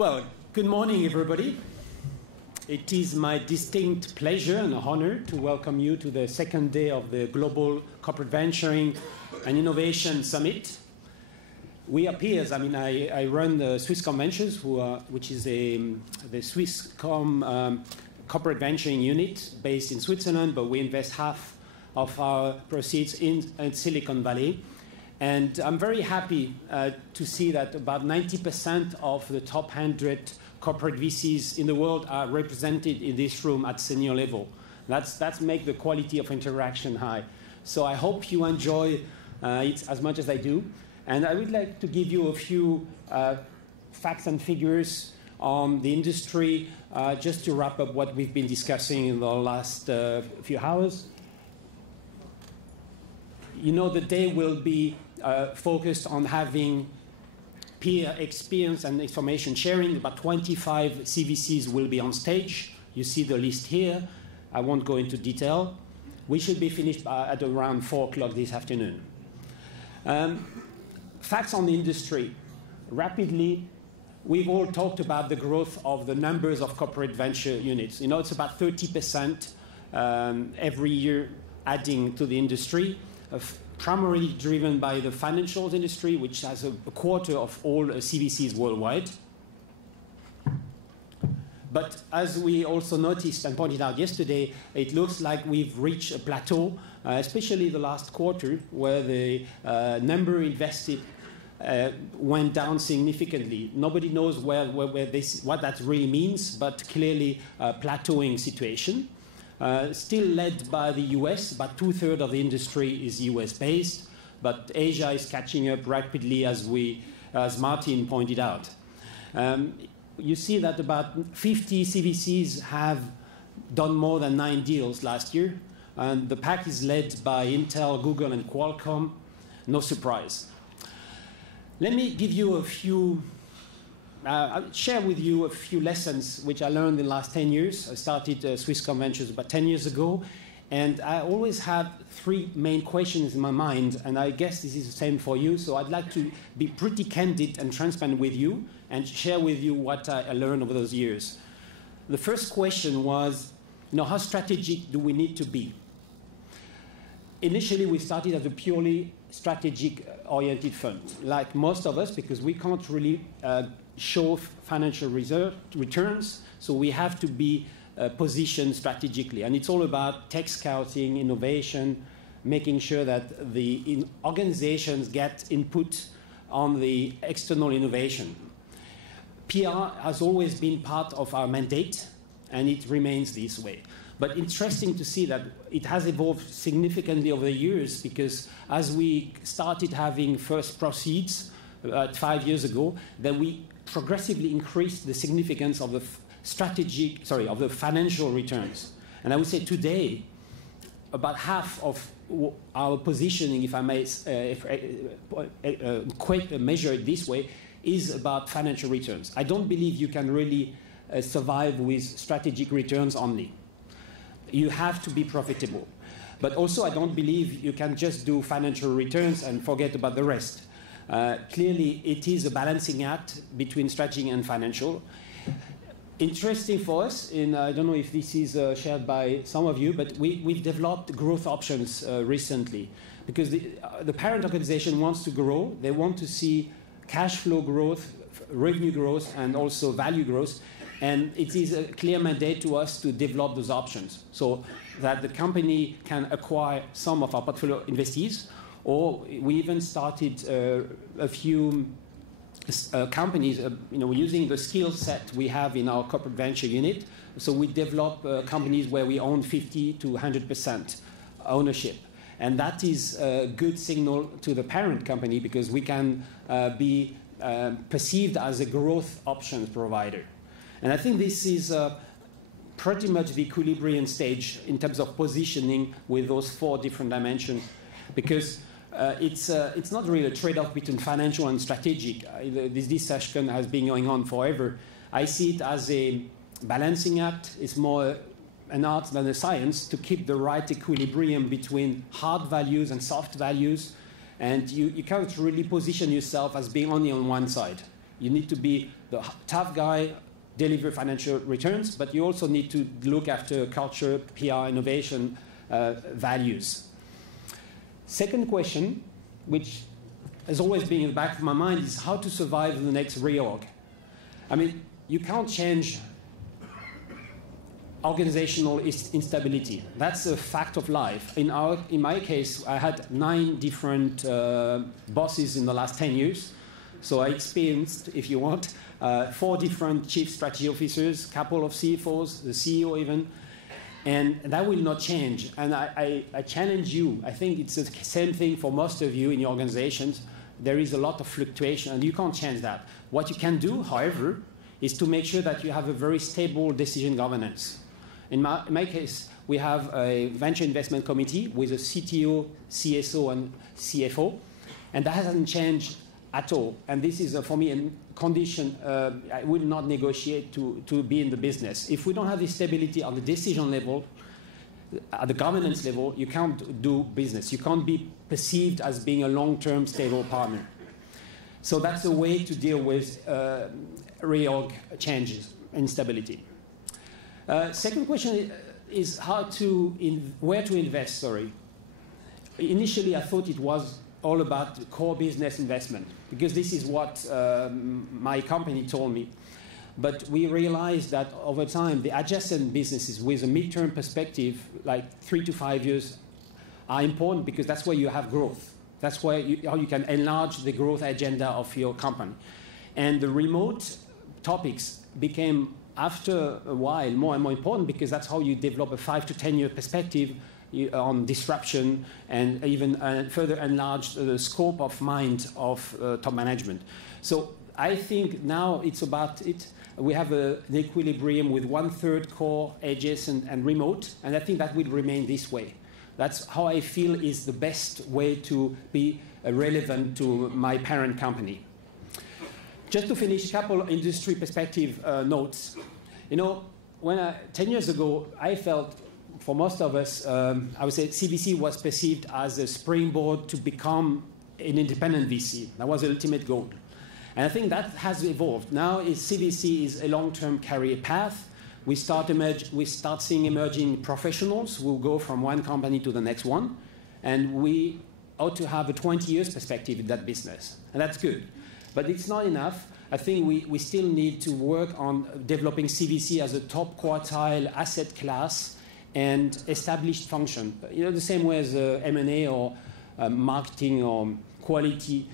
Well, good morning, everybody. It is my distinct pleasure and honor to welcome you to the second day of the Global Corporate Venturing and Innovation Summit. We are peers. I run the Swisscom Ventures, which is the Swisscom corporate venturing unit based in Switzerland, but we invest half of our proceeds in Silicon Valley. And I'm very happy to see that about 90% of the top 100 corporate VCs in the world are represented in this room at senior level. That's make the quality of interaction high. So I hope you enjoy it as much as I do. And I would like to give you a few facts and figures on the industry, just to wrap up what we've been discussing in the last few hours. You know, the day will be focused on having peer experience and information sharing. About 25 CVCs will be on stage. You see the list here. I won't go into detail. We should be finished at around 4 o'clock this afternoon. Facts on the industry. Rapidly, we've all talked about the growth of the numbers of corporate venture units. You know, it's about 30% every year adding to the industry. Primarily driven by the financials industry, which has a quarter of all CVCs worldwide. But as we also noticed and pointed out yesterday, it looks like we've reached a plateau, especially the last quarter, where the number invested went down significantly. Nobody knows what that really means, but clearly a plateauing situation. Still led by the US, about 2/3 of the industry is US-based, but Asia is catching up rapidly, as Martin pointed out. You see that about 50 CVCs have done more than 9 deals last year, and the pack is led by Intel, Google, and Qualcomm. No surprise. Let me give you a few. I'll share with you a few lessons which I learned in the last 10 years. I started Swisscom Ventures about 10 years ago, and I always have 3 main questions in my mind, and I guess this is the same for you, so I'd like to be pretty candid and transparent with you and share with you what I learned over those years. The first question was, how strategic do we need to be? Initially, we started as a purely strategic-oriented fund, like most of us, because we can't really show financial returns, so we have to be positioned strategically. And it's all about tech scouting, innovation, making sure that the organizations get input on the external innovation. PR has always been part of our mandate, and it remains this way. But interesting to see that it has evolved significantly over the years, because as we started having first proceeds 5 years ago, then we progressively increased the significance of the financial returns. And I would say today, about half of our positioning, if I may measure it this way, is about financial returns. I don't believe you can really survive with strategic returns only. You have to be profitable. But also, I don't believe you can just do financial returns and forget about the rest. Clearly, it is a balancing act between strategy and financial. Interesting for us, and I don't know if this is shared by some of you, but we've developed growth options recently, because the parent organization wants to grow. They want to see cash flow growth, revenue growth, and also value growth. And it is a clear mandate to us to develop those options so that the company can acquire some of our portfolio investees, or we even started a few companies, using the skill set we have in our corporate venture unit. So we develop companies where we own 50 to 100% ownership. And that is a good signal to the parent company, because we can be perceived as a growth options provider. And I think this is pretty much the equilibrium stage in terms of positioning with those 4 different dimensions, because it's not really a trade-off between financial and strategic. This discussion has been going on forever. I see it as a balancing act. It's more an art than a science to keep the right equilibrium between hard values and soft values. And you can't really position yourself as being only on one side. You need to be the tough guy, deliver financial returns, but you also need to look after culture, PR, innovation, values. Second question, which has always been in the back of my mind, is how to survive in the next reorg. I mean, you can't change organizational instability. That's a fact of life. In my case, I had 9 different bosses in the last 10 years. So I experienced, if you want, 4 different chief strategy officers, couple of CFOs, the CEO even. And that will not change. And I challenge you. I think it's the same thing for most of you in your organizations. There is a lot of fluctuation, and you can't change that. What you can do, however, is to make sure that you have a very stable decision governance. In my case, we have a venture investment committee with a CTO, CSO, and CFO, and that hasn't changed at all. And this is, for me, a condition I will not negotiate to be in the business. If we don't have this stability on the decision level, at the governance level, you can't do business. You can't be perceived as being a long-term stable partner. So that's a way to deal with reorg changes, instability. Second question is where to invest, sorry. Initially, I thought it was all about core business investment, because this is what my company told me. But we realized that over time, the adjacent businesses with a midterm perspective, like 3 to 5 years, are important because that's where you have growth. That's where how you can enlarge the growth agenda of your company. And the remote topics became, after a while, more and more important because that's how you develop a 5 to 10 year perspective on disruption and even further enlarge the scope of mind of top management. So I think now it's about it. We have an equilibrium with 1/3 core, adjacent, and remote, and I think that will remain this way. That's how I feel is the best way to be relevant to my parent company. Just to finish, a couple of industry perspective notes. You know, 10 years ago, I felt, for most of us, I would say CVC was perceived as a springboard to become an independent VC. That was the ultimate goal. And I think that has evolved. Now CVC is a long-term career path. We start seeing emerging professionals who go from one company to the next one. And we ought to have a 20 years perspective in that business. And that's good. But it's not enough. I think we still need to work on developing CVC as a top quartile asset class and established function. You know, the same way as M&A or marketing or quality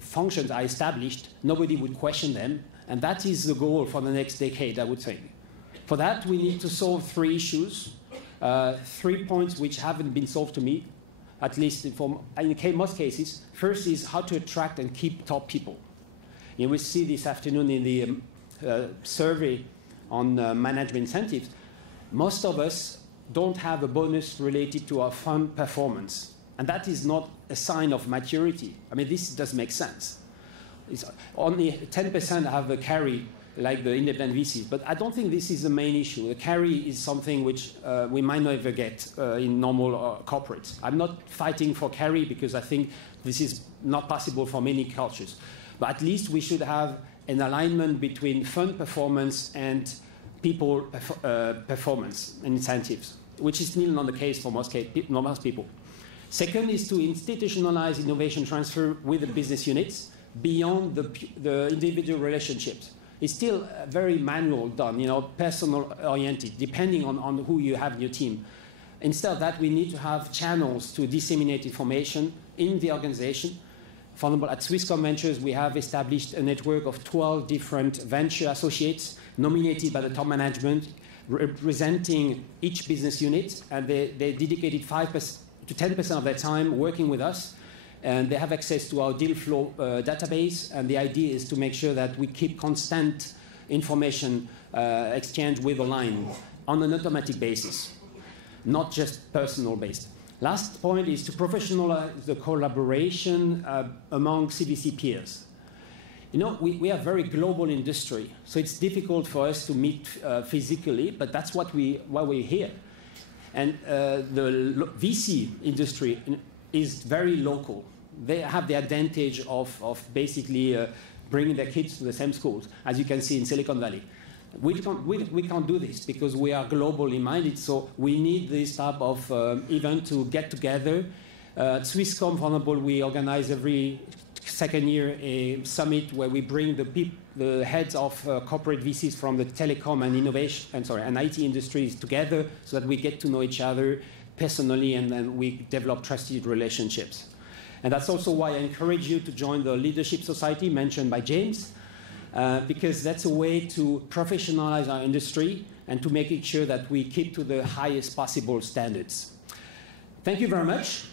functions are established, nobody would question them. And that is the goal for the next decade, I would say. For that, we need to solve 3 issues, 3 points which haven't been solved to me, at least in most cases. First is how to attract and keep top people. You will see this afternoon in the survey on management incentives, most of us don't have a bonus related to our fund performance. And that is not a sign of maturity. I mean, this does make sense. It's only 10% have a carry, like the independent VCs. But I don't think this is the main issue. The carry is something which we might not ever get in normal corporates. I'm not fighting for carry because I think this is not possible for many cultures. But at least we should have an alignment between fund performance and people performance and incentives, which is still not the case for most people. Second is to institutionalize innovation transfer with the business units beyond the individual relationships. It's still very manual done, personal oriented, depending on who you have in your team. Instead of that, we need to have channels to disseminate information in the organization. For example, at Swisscom Ventures, we have established a network of 12 different venture associates nominated by the top management, representing each business unit, and they dedicated 5% to 10% of their time working with us, and they have access to our deal flow database, and the idea is to make sure that we keep constant information exchange with the line on an automatic basis, not just personal based. Last point is to professionalize the collaboration among CVC peers. We are a very global industry, so it's difficult for us to meet physically, but that's why we're here. And the VC industry is very local. They have the advantage of basically bringing their kids to the same schools, as you can see in Silicon Valley. We can't do this because we are globally minded, so we need this type of event to get together. At Swisscom, for example, we organize every second year a summit where we bring the heads of corporate VCs from the telecom and IT industries together so that we get to know each other personally and then we develop trusted relationships. And that's also why I encourage you to join the Leadership Society mentioned by James, because that's a way to professionalize our industry and to make sure that we keep to the highest possible standards. Thank you very much.